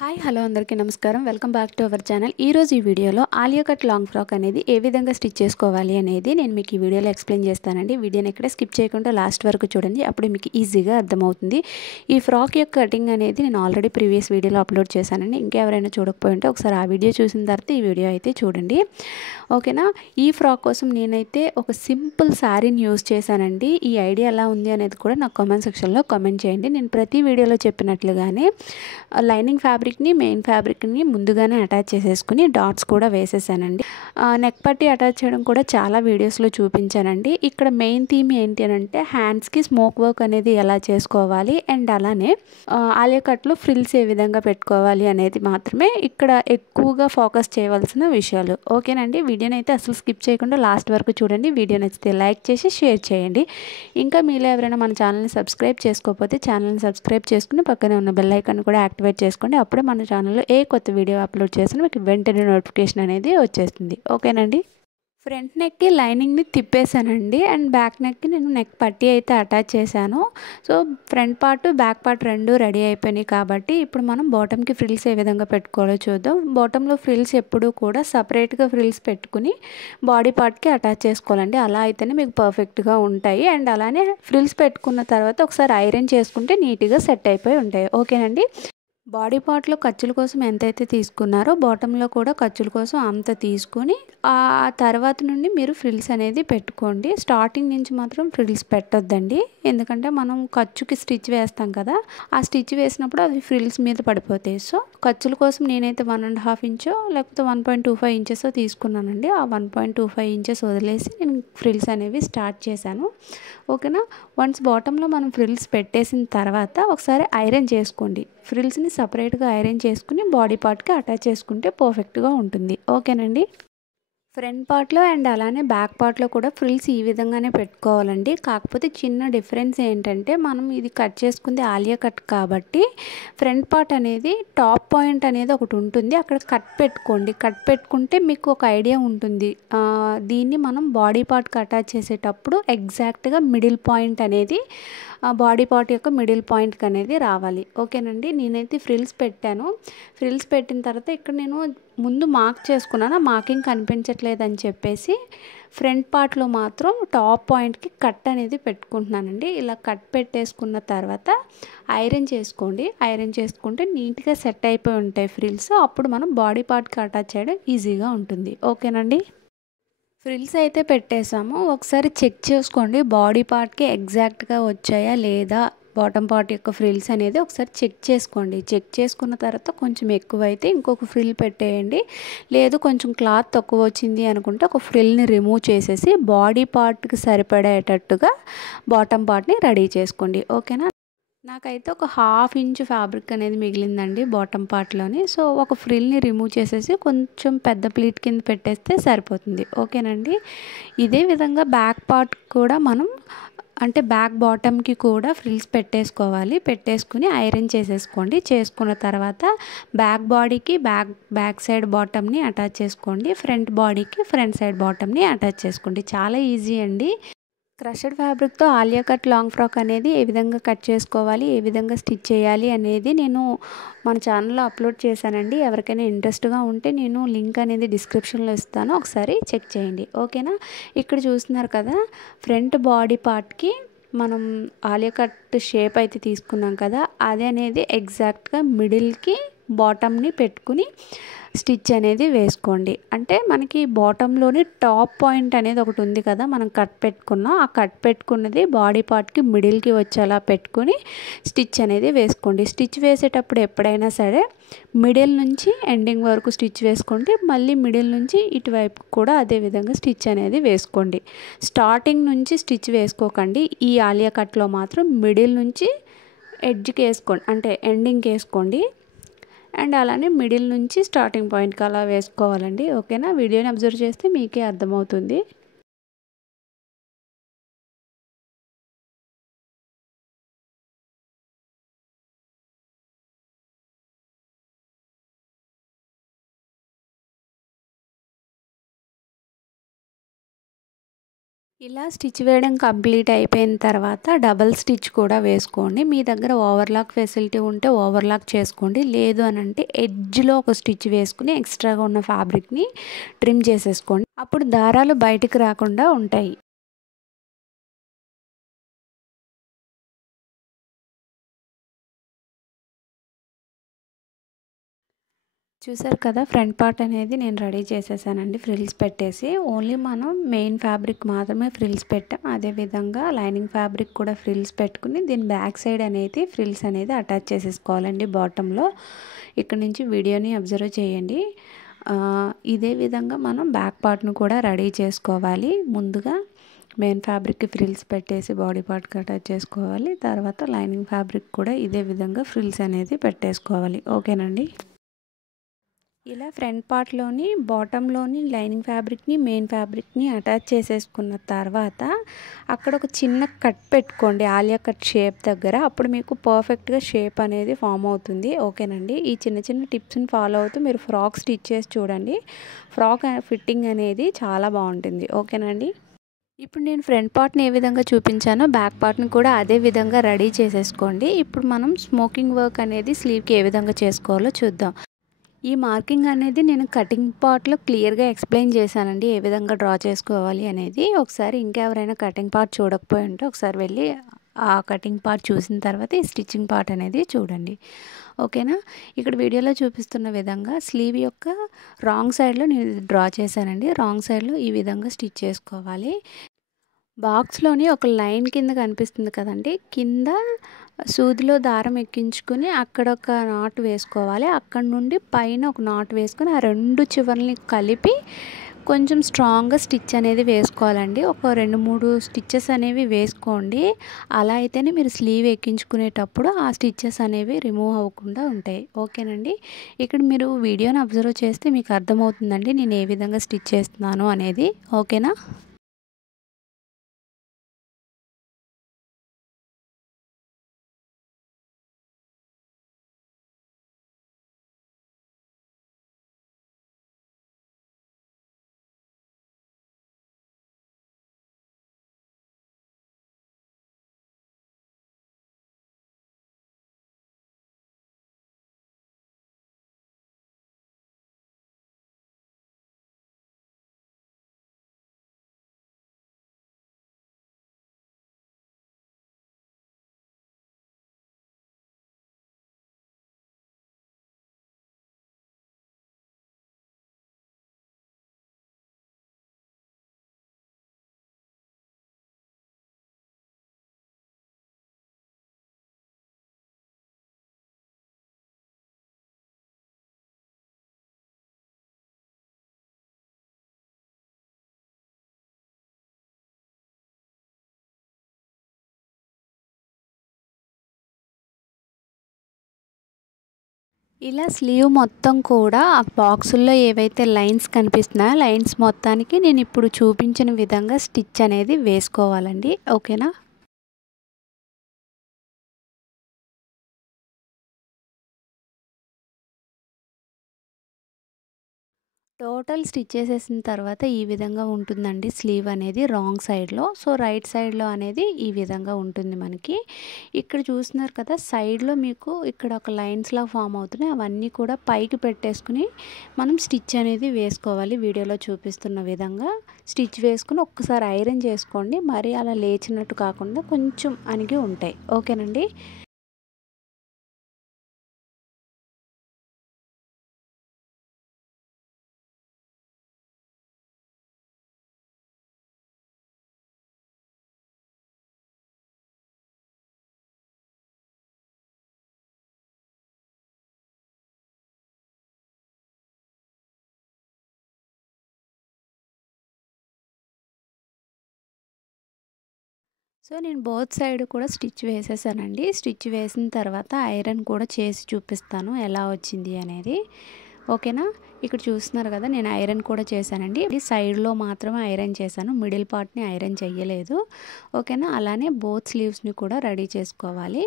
Hi hello అందరికీ నమస్కారం. Welcome back to our channel. ఈరోజు ఈ వీడియోలో ఆలియా కట్ లాంగ్ ఫ్రాక్ అనేది ఏ విధంగా స్టిచ్ చేసుకోవాలి అనేది నేను మీకు ఈ వీడియోలో ఎక్స్ప్లెయిన్ చేస్తానండి. వీడియోని ఎక్కడ స్కిప్ చేయకుండా లాస్ట్ వరకు చూడండి, అప్పుడు మీకు ఈజీగా అర్థమవుతుంది. ఈ ఫ్రాక్ యొక్క కటింగ్ అనేది నేను ఆల్రెడీ ప్రీవియస్ వీడియోలో అప్లోడ్ చేశానండి. ఇంకెవరైనా చూడకపోయి ఉంటే ఒకసారి ఆ వీడియో చూసిన తర్వాత ఈ వీడియో అయితే చూడండి, ఓకేనా. ఈ ఫ్రాక్ కోసం నేనైతే ఒక సింపుల్ శారీని యూజ్ చేశానండి. ఈ ఐడియా ఎలా ఉంది అనేది కూడా నాకు కామెంట్ సెక్షన్లో కామెంట్ చేయండి. నేను ప్రతి వీడియోలో చెప్పినట్లుగానే లైనింగ్ ఫ్యాబ్రిక్ని మెయిన్ ఫ్యాబ్రిక్ని ముందుగానే అటాచ్ చేసేసుకుని డాట్స్ కూడా వేసేసానండి. నెక్ పట్టి అటాచ్ చేయడం కూడా చాలా వీడియోస్లో చూపించానండి. ఇక్కడ మెయిన్ థీమ్ ఏంటి అని అంటే హ్యాండ్స్కి స్మోక్ వర్క్ అనేది ఎలా చేసుకోవాలి అండ్ అలానే ఆలియా కట్లో ఫ్రిల్స్ ఏ విధంగా పెట్టుకోవాలి అనేది మాత్రమే ఇక్కడ ఎక్కువగా ఫోకస్ చేయవలసిన విషయాలు, ఓకేనండి. వీడియోని అయితే అసలు స్కిప్ చేయకుండా లాస్ట్ వరకు చూడండి. వీడియో నచ్చితే లైక్ చేసి షేర్ చేయండి. ఇంకా మీలో ఎవరైనా మన ఛానల్ని సబ్స్క్రైబ్ చేసుకోకపోతే ఛానల్ని సబ్స్క్రైబ్ చేసుకుని పక్కనే ఉన్న బెల్ ఐకాన్ కూడా యాక్టివేట్ చేసుకోండి. అప్పుడే మన ఛానల్లో ఏ కొత్త వీడియో అప్లోడ్ చేసినా మీకు వెంటనే నోటిఫికేషన్ అనేది వచ్చేస్తుంది, ఓకేనండి. ఫ్రంట్ నెక్కి లైనింగ్ని తిప్పేసానండి అండ్ బ్యాక్ నెక్కి నేను నెక్ పట్టీ అయితే అటాచ్ చేశాను. So front part back part రెండు రెడీ అయిపోయినాయి కాబట్టి ఇప్పుడు మనం బాటమ్కి ఫ్రిల్స్ ఏ విధంగా పెట్టుకోవాలో చూద్దాం. బాటంలో ఫ్రిల్స్ ఎప్పుడూ కూడా సపరేట్గా ఫ్రిల్స్ పెట్టుకుని బాడీ పార్ట్కి అటాచ్ చేసుకోవాలండి. అలా అయితేనే మీకు పర్ఫెక్ట్గా ఉంటాయి. అండ్ అలానే ఫ్రిల్స్ పెట్టుకున్న తర్వాత ఒకసారి ఐరన్ చేసుకుంటే నీట్గా సెట్ అయిపోయి ఉంటాయి, ఓకేనండి. బాడీ పార్ట్లో ఖర్చుల కోసం ఎంతైతే తీసుకున్నారో బాటంలో కూడా ఖర్చుల కోసం అంత తీసుకొని ఆ తర్వాత నుండి మీరు ఫ్రిల్స్ అనేది పెట్టుకోండి. స్టార్టింగ్ నుంచి మాత్రం ఫ్రిల్స్ పెట్టొద్దండి, ఎందుకంటే మనం ఖర్చుకి స్టిచ్ వేస్తాం కదా, ఆ స్టిచ్ వేసినప్పుడు అవి ఫ్రిల్స్ మీద పడిపోతాయి. సో ఖర్చుల కోసం నేనైతే 1.5 ఇంచో లేకపోతే 1.25 ఇంచెస్ తీసుకున్నానండి. ఆ 1.25 ఇంచెస్ వదిలేసి నేను ఫ్రిల్స్ అనేవి స్టార్ట్ చేశాను, ఓకేనా. వన్స్ బాటంలో మనం ఫ్రిల్స్ పెట్టేసిన తర్వాత ఒకసారి ఐరన్ చేసుకోండి. ఫ్రిల్స్ని సపరేట్గా ఐరన్ చేసుకుని బాడీ పార్ట్కి అటాచ్ చేసుకుంటే పర్ఫెక్ట్గా ఉంటుంది, ఓకేనండి. ఫ్రంట్ పార్ట్లో అండ్ అలానే బ్యాక్ పార్ట్లో కూడా ఫ్రిల్స్ ఈ విధంగానే పెట్టుకోవాలండి. కాకపోతే చిన్న డిఫరెన్స్ ఏంటంటే మనం ఇది కట్ చేసుకుంది ఆలియా కట్ కాబట్టి ఫ్రంట్ పార్ట్ అనేది టాప్ పాయింట్ అనేది ఒకటి ఉంటుంది, అక్కడ కట్ పెట్టుకోండి. కట్ పెట్టుకుంటే మీకు ఒక ఐడియా ఉంటుంది. దీన్ని మనం బాడీ పార్ట్కి అటాచ్ చేసేటప్పుడు ఎగ్జాక్ట్గా మిడిల్ పాయింట్ అనేది బాడీ పార్ట్ యొక్క మిడిల్ పాయింట్కి అనేది రావాలి, ఓకేనండి. నేనైతే ఫ్రిల్స్ పెట్టాను. ఫ్రిల్స్ పెట్టిన తర్వాత ఇక్కడ నేను ముందు మార్క్ చేసుకున్నాను, మార్కింగ్ కనిపించట్లేదని చెప్పేసి ఫ్రంట్ పార్ట్లో మాత్రం టాప్ పాయింట్కి కట్ అనేది పెట్టుకుంటున్నానండి. ఇలా కట్ పెట్టేసుకున్న తర్వాత ఐరన్ చేసుకోండి. ఐరన్ చేసుకుంటే నీట్గా సెట్ అయిపోయి ఉంటాయి ఫ్రిల్స్. అప్పుడు మనం బాడీ పార్ట్కి అటాచ్ చేయడం ఈజీగా ఉంటుంది, ఓకేనండి. ఫ్రిల్స్ అయితే పెట్టేసాము. ఒకసారి చెక్ చేసుకోండి బాడీ పార్ట్కి ఎగ్జాక్ట్గా వచ్చాయా లేదా, బాటమ్ పార్ట్ యొక్క ఫ్రిల్స్ అనేది ఒకసారి చెక్ చేసుకోండి. చెక్ చేసుకున్న తర్వాత కొంచెం ఎక్కువైతే ఇంకొక ఫ్రిల్ పెట్టేయండి. లేదు కొంచెం క్లాత్ తక్కువ వచ్చింది అనుకుంటే ఒక ఫ్రిల్ని రిమూవ్ చేసేసి బాడీ పార్ట్కి సరిపడేటట్టుగా బాటమ్ పార్ట్ని రెడీ చేసుకోండి, ఓకేనా. నాకైతే ఒక 1/2 ఇంచ్ ఫ్యాబ్రిక్ అనేది మిగిలిందండి బాటమ్ పార్ట్లోని. సో ఒక ఫ్రిల్ని రిమూవ్ చేసేసి కొంచెం పెద్ద ప్లీట్ కింద పెట్టేస్తే సరిపోతుంది, ఓకేనండి. ఇదే విధంగా బ్యాక్ పార్ట్ కూడా మనం అంటే బ్యాక్ బాటమ్కి కూడా ఫ్రిల్స్ పెట్టేసుకోవాలి. పెట్టేసుకుని ఐరన్ చేసేసుకోండి. చేసుకున్న తర్వాత బ్యాక్ బాడీకి బ్యాక్ సైడ్ బాటమ్ని అటాచ్ చేసుకోండి. ఫ్రంట్ బాడీకి ఫ్రంట్ సైడ్ బాటమ్ని అటాచ్ చేసుకోండి. చాలా ఈజీ అండి. క్రషడ్ ఫ్యాబ్రిక్తో ఆలియా కట్ లాంగ్ ఫ్రాక్ అనేది ఏ విధంగా కట్ చేసుకోవాలి, ఏ విధంగా స్టిచ్ చేయాలి అనేది నేను మన ఛానల్లో అప్లోడ్ చేశానండి. ఎవరికైనా ఇంట్రెస్ట్గా ఉంటే నేను లింక్ అనేది డిస్క్రిప్షన్లో ఇస్తాను, ఒకసారి చెక్ చేయండి, ఓకేనా. ఇక్కడ చూస్తున్నారు కదా, ఫ్రంట్ బాడీ పార్ట్కి మనం ఆలియా కట్ షేప్ అయితే తీసుకున్నాం కదా, అది అనేది ఎగ్జాక్ట్గా మిడిల్కి బాటమ్ని పెట్టుకుని స్టిచ్ అనేది వేసుకోండి. అంటే మనకి బాటంలోని టాప్ పాయింట్ అనేది ఒకటి ఉంది కదా, మనం కట్ పెట్టుకున్నాం. ఆ కట్ పెట్టుకున్నది బాడీ పార్ట్కి మిడిల్కి వచ్చేలా పెట్టుకుని స్టిచ్ అనేది వేసుకోండి. స్టిచ్ వేసేటప్పుడు ఎప్పుడైనా సరే మిడిల్ నుంచి ఎండింగ్ వరకు స్టిచ్ వేసుకోండి. మళ్ళీ మిడిల్ నుంచి ఇటువైపు కూడా అదే విధంగా స్టిచ్ అనేది వేసుకోండి. స్టార్టింగ్ నుంచి స్టిచ్ వేసుకోకండి. ఈ ఆలియా కట్లో మాత్రం మిడిల్ నుంచి ఎడ్జ్కి వేసుకోండి, అంటే ఎండింగ్కి వేసుకోండి. అండ్ అలానే మిడిల్ నుంచి స్టార్టింగ్ పాయింట్కి అలా వేసుకోవాలండి, ఓకేనా. వీడియోని అబ్జర్వ్ చేస్తే మీకే అర్థమవుతుంది. ఇలా స్టిచ్ వేయడం కంప్లీట్ అయిపోయిన తర్వాత డబల్ స్టిచ్ కూడా వేసుకోండి. మీ దగ్గర ఓవర్లాక్ ఫెసిలిటీ ఉంటే ఓవర్లాక్ చేసుకోండి. లేదు అని అంటే ఎడ్జ్లో ఒక స్టిచ్ వేసుకుని ఎక్స్ట్రాగా ఉన్న ఫ్యాబ్రిక్ని ట్రిమ్ చేసేసుకోండి. అప్పుడు దారాలు బయటికి రాకుండా ఉంటాయి. చూసారు కదా, ఫ్రంట్ పార్ట్ అనేది నేను రెడీ చేసేసానండి ఫ్రిల్స్ పెట్టేసి. ఓన్లీ మనం మెయిన్ ఫ్యాబ్రిక్ మాత్రమే ఫ్రిల్స్ పెట్టాం. అదేవిధంగా లైనింగ్ ఫ్యాబ్రిక్ కూడా ఫ్రిల్స్ పెట్టుకుని దీని బ్యాక్ సైడ్ అనేది ఫ్రిల్స్ అనేది అటాచ్ చేసేసుకోవాలండి బాటంలో. ఇక్కడ నుంచి వీడియోని అబ్జర్వ్ చేయండి. ఇదే విధంగా మనం బ్యాక్ పార్ట్ను కూడా రెడీ చేసుకోవాలి. ముందుగా మెయిన్ ఫ్యాబ్రిక్కి ఫ్రిల్స్ పెట్టేసి బాడీ పార్ట్కి అటాచ్ చేసుకోవాలి. తర్వాత లైనింగ్ ఫ్యాబ్రిక్ కూడా ఇదే విధంగా ఫ్రిల్స్ అనేది పెట్టేసుకోవాలి. ఓకేనండి. ఇలా ఫ్రంట్ పార్ట్లోని బాటంలోని లైనింగ్ ఫ్యాబ్రిక్ని మెయిన్ ఫ్యాబ్రిక్ని అటాచ్ చేసేసుకున్న తర్వాత అక్కడ ఒక చిన్న కట్ పెట్టుకోండి ఆలియా కట్ షేప్ దగ్గర. అప్పుడు మీకు పర్ఫెక్ట్గా షేప్ అనేది ఫామ్ అవుతుంది. ఓకేనండి. ఈ చిన్న చిన్న టిప్స్ని ఫాలో అవుతూ మీరు ఫ్రాక్ స్టిచ్ చేసి చూడండి. ఫ్రాక్ ఫిట్టింగ్ అనేది చాలా బాగుంటుంది. ఓకేనండి. ఇప్పుడు నేను ఫ్రంట్ పార్ట్ని ఏ విధంగా చూపించానో బ్యాక్ పార్ట్ని కూడా అదే విధంగా రెడీ చేసేసుకోండి. ఇప్పుడు మనం స్మోకింగ్ వర్క్ అనేది స్లీవ్కి ఏ విధంగా చేసుకోవాలో చూద్దాం. ఈ మార్కింగ్ అనేది నేను కటింగ్ పార్ట్లో క్లియర్గా ఎక్స్ప్లెయిన్ చేశానండి, ఏ విధంగా డ్రా చేసుకోవాలి అనేది. ఒకసారి ఇంకెవరైనా కటింగ్ పార్ట్ చూడకపోయి ఉంటే ఒకసారి వెళ్ళి ఆ కటింగ్ పార్ట్ చూసిన తర్వాత ఈ స్టిచ్చింగ్ పార్ట్ అనేది చూడండి. ఓకేనా. ఇక్కడ వీడియోలో చూపిస్తున్న విధంగా స్లీవ్ యొక్క రాంగ్ సైడ్లో నేను డ్రా చేశానండి. రాంగ్ సైడ్లో ఈ విధంగా స్టిచ్ చేసుకోవాలి. బాక్స్లోని ఒక లైన్ కింద కనిపిస్తుంది కదండి, కింద సూదిలో దారం ఎక్కించుకుని అక్కడ ఒక నాట్ వేసుకోవాలి. అక్కడ నుండి పైన ఒక నాట్ వేసుకొని ఆ రెండు చివర్లని కలిపి కొంచెం స్ట్రాంగ్గా స్టిచ్ అనేది వేసుకోవాలండి. ఒక 2-3 స్టిచ్చెస్ అనేవి వేసుకోండి. అలా అయితేనే మీరు స్లీవ్ ఎక్కించుకునేటప్పుడు ఆ స్టిచ్చెస్ అనేవి రిమూవ్ అవ్వకుండా ఉంటాయి. ఓకేనండి. ఇక్కడ మీరు వీడియోని అబ్జర్వ్ చేస్తే మీకు అర్థమవుతుందండి నేను ఏ విధంగా స్టిచ్ చేస్తున్నాను అనేది. ఓకేనా. ఇలా స్లీవ్ మొత్తం కూడా ఆ బాక్సుల్లో ఏవైతే లైన్స్ కనిపిస్తున్నాయో లైన్స్ మొత్తానికి నేను ఇప్పుడు చూపించిన విధంగా స్టిచ్ అనేది వేసుకోవాలండి. ఓకేనా. టోటల్ స్టిచ్ చేసేసిన తర్వాత ఈ విధంగా ఉంటుందండి స్లీవ్ అనేది రాంగ్ సైడ్లో. సో రైట్ సైడ్లో అనేది ఈ విధంగా ఉంటుంది మనకి. ఇక్కడ చూస్తున్నారు కదా, సైడ్లో మీకు ఇక్కడ ఒక లైన్స్లా ఫామ్ అవుతున్నాయి. అవన్నీ కూడా పైకి పెట్టేసుకుని మనం స్టిచ్ అనేది వేసుకోవాలి. వీడియోలో చూపిస్తున్న విధంగా స్టిచ్ వేసుకుని ఒక్కసారి ఐరన్ చేసుకోండి. మరి అలా లేచినట్టు కాకుండా కొంచెం అణిగి ఉంటాయి. ఓకేనండి. సో నేను బోత్ సైడ్ కూడా స్టిచ్ వేసేసానండి. స్టిచ్ వేసిన తర్వాత ఐరన్ కూడా చేసి చూపిస్తాను ఎలా వచ్చింది అనేది. ఓకేనా. ఇక్కడ చూస్తున్నారు కదా, నేను ఐరన్ కూడా చేశానండి. ఇది సైడ్లో మాత్రమే ఐరన్ చేశాను, మిడిల్ పార్ట్ని ఐరన్ చేయలేదు. ఓకేనా. అలానే బోత్ స్లీవ్స్ని కూడా రెడీ చేసుకోవాలి.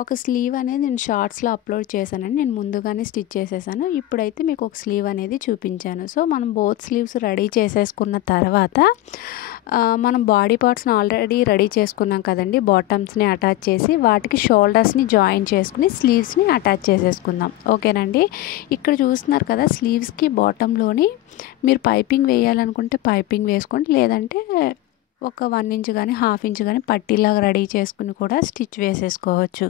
ఒక స్లీవ్ అనేది నేను షార్ట్స్లో అప్లోడ్ చేశానండి. నేను ముందుగానే స్టిచ్ చేసేసాను. ఇప్పుడైతే మీకు ఒక స్లీవ్ అనేది చూపించాను. సో మనం బోత్ స్లీవ్స్ రెడీ చేసేసుకున్న తర్వాత మనం బాడీ పార్ట్స్ని ఆల్రెడీ రెడీ చేసుకున్నాం కదండి. బాటమ్స్ని అటాచ్ చేసి వాటికి షోల్డర్స్ని జాయిన్ చేసుకుని స్లీవ్స్ని అటాచ్ చేసేసుకుందాం. ఓకేనండి. ఇక్కడ చూస్తున్నారు కదా, స్లీవ్స్కి బాటంలోని మీరు పైపింగ్ వేయాలనుకుంటే పైపింగ్ వేసుకోండి, లేదంటే ఒక 1 ఇంచ్ కానీ 1/2 ఇంచ్ కానీ పట్టీలాగా రెడీ చేసుకుని కూడా స్టిచ్ వేసేసుకోవచ్చు.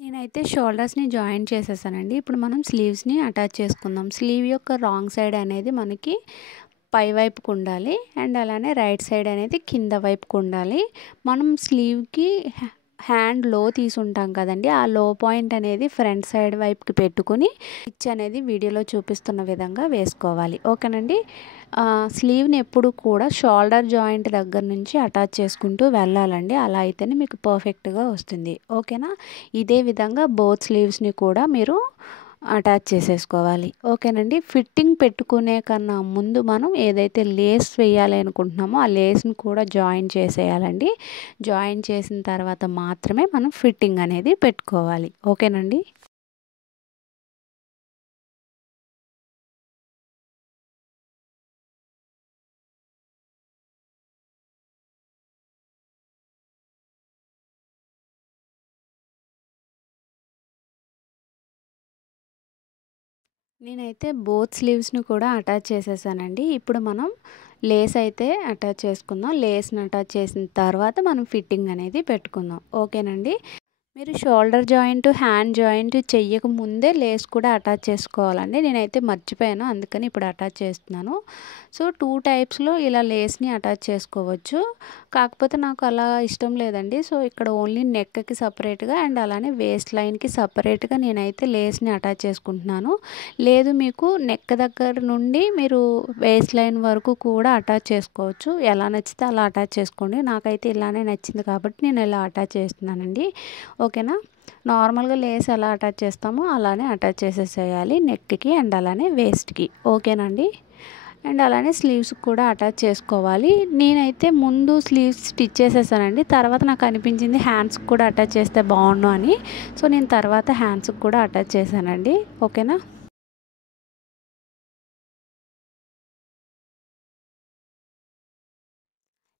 నేనైతే షోల్డర్స్ని జాయిన్ చేసేసానండి. ఇప్పుడు మనం స్లీవ్స్ని అటాచ్ చేసుకుందాం. స్లీవ్ యొక్క రాంగ్ సైడ్ అనేది మనకి పై వైపుకు ఉండాలి, అండ్ అలానే రైట్ సైడ్ అనేది కింద వైపుకు ఉండాలి. మనం స్లీవ్కి హ్యాండ్ లో తీసుంటాం కదండి, ఆ లో పాయింట్ అనేది ఫ్రంట్ సైడ్ వైపుకి పెట్టుకుని స్టిచ్ అనేది వీడియోలో చూపిస్తున్న విధంగా వేసుకోవాలి. ఓకేనండి. స్లీవ్ని ఎప్పుడు కూడా షోల్డర్ జాయింట్ దగ్గర నుంచి అటాచ్ చేసుకుంటూ వెళ్ళాలండి. అలా అయితేనే మీకు పర్ఫెక్ట్గా వస్తుంది. ఓకేనా. ఇదే విధంగా బోత్ స్లీవ్స్ని కూడా మీరు అటాచ్ చేసేసుకోవాలి. ఓకేనండి. ఫిట్టింగ్ పెట్టుకునే కన్నా ముందు మనం ఏదైతే లేస్ వేయాలి అనుకుంటున్నామో ఆ లేస్ని కూడా జాయిన్ చేసేయాలండి. జాయిన్ చేసిన తర్వాత మాత్రమే మనం ఫిట్టింగ్ అనేది పెట్టుకోవాలి. ఓకేనండి. నేనైతే బోత్ స్లీవ్స్ని కూడా అటాచ్ చేసేసానండి. ఇప్పుడు మనం లేస్ అయితే అటాచ్ చేసుకుందాం. లేస్ని అటాచ్ చేసిన తర్వాత మనం ఫిట్టింగ్ అనేది పెట్టుకుందాం. ఓకేనండి. మీరు షోల్డర్ జాయింట్, హ్యాండ్ జాయింట్ చెయ్యక ముందే లేస్ కూడా అటాచ్ చేసుకోవాలండి. నేనైతే మర్చిపోయాను, అందుకని ఇప్పుడు అటాచ్ చేస్తున్నాను. సో 2 టైప్స్లో ఇలా లేస్ని అటాచ్ చేసుకోవచ్చు. కాకపోతే నాకు అలా ఇష్టం లేదండి. సో ఇక్కడ ఓన్లీ నెక్కి సపరేట్గా అండ్ అలానే వేస్ట్ లైన్కి సపరేట్గా నేనైతే లేస్ని అటాచ్ చేసుకుంటున్నాను. లేదు మీకు నెక్ దగ్గర నుండి మీరు వేస్ట్ లైన్ వరకు కూడా అటాచ్ చేసుకోవచ్చు. ఎలా నచ్చితే అలా అటాచ్ చేసుకోండి. నాకైతే ఇలానే నచ్చింది కాబట్టి నేను ఇలా అటాచ్ చేస్తున్నానండి. ఓకేనా. నార్మల్గా లేస్ ఎలా అటాచ్ చేస్తామో అలానే అటాచ్ చేసేసేయాలి నెక్కి అండ్ అలానే వేస్ట్కి. ఓకేనండి. అండ్ అలానే స్లీవ్స్కి కూడా అటాచ్ చేసుకోవాలి. నేనైతే ముందు స్లీవ్స్ స్టిచ్ చేసేసానండి. తర్వాత నాకు అనిపించింది హ్యాండ్స్కి కూడా అటాచ్ చేస్తే బాగుండు అని. సో నేను తర్వాత హ్యాండ్స్కి కూడా అటాచ్ చేశానండి. ఓకేనా.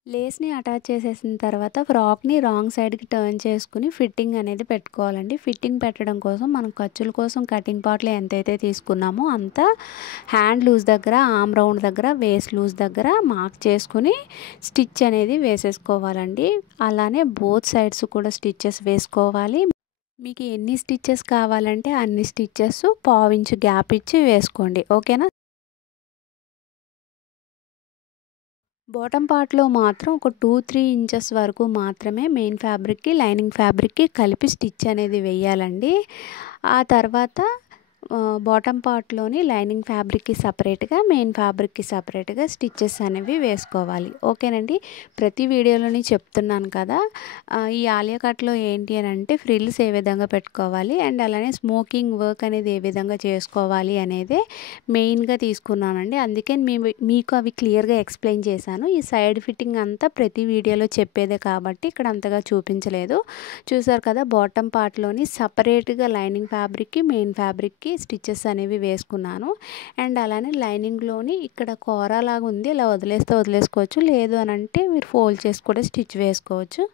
లేస్ని అటాచ్ చేసేసిన తర్వాత ఫ్రాక్ని రాంగ్ సైడ్కి టర్న్ చేసుకుని ఫిట్టింగ్ అనేది పెట్టుకోవాలండి. ఫిట్టింగ్ పెట్టడం కోసం మనం ఖర్చుల కోసం కటింగ్ పార్ట్లు ఎంతైతే తీసుకున్నామో అంత హ్యాండ్ లూజ్ దగ్గర, ఆర్మ్ రౌండ్ దగ్గర, వేస్ట్ లూజ్ దగ్గర మార్క్ చేసుకుని స్టిచ్ అనేది వేసేసుకోవాలండి. అలానే బోత్ సైడ్స్ కూడా స్టిచ్చెస్ వేసుకోవాలి. మీకు ఎన్ని స్టిచ్చెస్ కావాలంటే అన్ని స్టిచ్చెస్ 1/2 ఇంచ్ గ్యాప్ ఇచ్చి వేసుకోండి. ఓకేనా. బాటమ్ పార్ట్లో మాత్రం ఒక 2-3 ఇంచెస్ వరకు మాత్రమే మెయిన్ ఫ్యాబ్రిక్కి, లైనింగ్ ఫ్యాబ్రిక్కి కలిపి స్టిచ్ అనేది వేయాలండి. ఆ తర్వాత బాటమ్ పార్ట్లోని లైనింగ్ ఫ్యాబ్రిక్కి సపరేట్గా, మెయిన్ ఫ్యాబ్రిక్కి సపరేట్గా స్టిచ్చెస్ అనేవి వేసుకోవాలి. ఓకేనండి. ప్రతి వీడియోలోని చెప్తున్నాను కదా. ఈ ఆలియా కట్లో ఏంటి అని అంటే ఫ్రిల్స్ ఏ విధంగా పెట్టుకోవాలి అండ్ అలానే స్మోకింగ్ వర్క్ అనేది ఏ విధంగా చేసుకోవాలి అనేదే మెయిన్గా తీసుకున్నానండి. అందుకే మీకు అవి క్లియర్గా ఎక్స్ప్లెయిన్ చేశాను. ఈ సైడ్ ఫిట్టింగ్ అంతా ప్రతి వీడియోలో చెప్పేదే కాబట్టి ఇక్కడ అంతగా చూపించలేదు. చూసారు కదా, బాటమ్ పార్ట్లోని సపరేట్గా లైనింగ్ ఫ్యాబ్రిక్కి, మెయిన్ ఫ్యాబ్రిక్కి స్టిచ్చెస్ అనేవి వేసుకున్నాను. అండ్ అలానే లైనింగ్లోని ఇక్కడ కూరలాగా ఉంది, ఇలా వదిలేస్తే వదిలేసుకోవచ్చు, లేదు అని అంటే మీరు ఫోల్డ్ చేసి కూడా స్టిచ్ వేసుకోవచ్చు.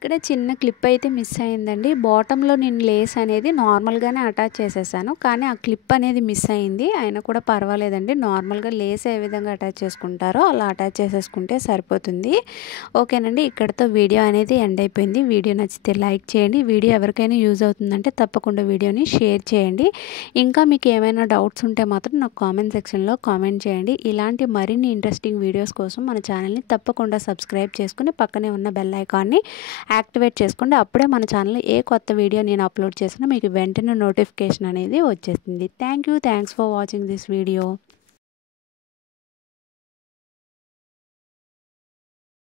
ఇక్కడ చిన్న క్లిప్ అయితే మిస్ అయిందండి. బాటంలో నేను లేస్ అనేది నార్మల్గానే అటాచ్ చేసేసాను, కానీ ఆ క్లిప్ అనేది మిస్ అయింది. అయినా కూడా పర్వాలేదండి, నార్మల్గా లేస్ ఏ విధంగా అటాచ్ చేసుకుంటారో అలా అటాచ్ చేసేసుకుంటే సరిపోతుంది. ఓకేనండి, ఇక్కడితో వీడియో అనేది ఎండ్ అయిపోయింది. వీడియో నచ్చితే లైక్ చేయండి. వీడియో ఎవరికైనా యూజ్ అవుతుందంటే తప్పకుండా వీడియోని షేర్ చేయండి. ఇంకా మీకు ఏమైనా డౌట్స్ ఉంటే మాత్రం నాకు కామెంట్ సెక్షన్లో కామెంట్ చేయండి. ఇలాంటి మరిన్ని ఇంట్రెస్టింగ్ వీడియోస్ కోసం మన ఛానల్ని తప్పకుండా సబ్స్క్రైబ్ చేసుకుని పక్కనే ఉన్న బెల్ ఐకాన్ని యాక్టివేట్ చేసుకోండి. అప్పుడే మన ఛానల్లో ఏ కొత్త వీడియో నేను అప్లోడ్ చేసినా మీకు వెంటనే నోటిఫికేషన్ అనేది వచ్చేస్తుంది. Thanks for watching this video.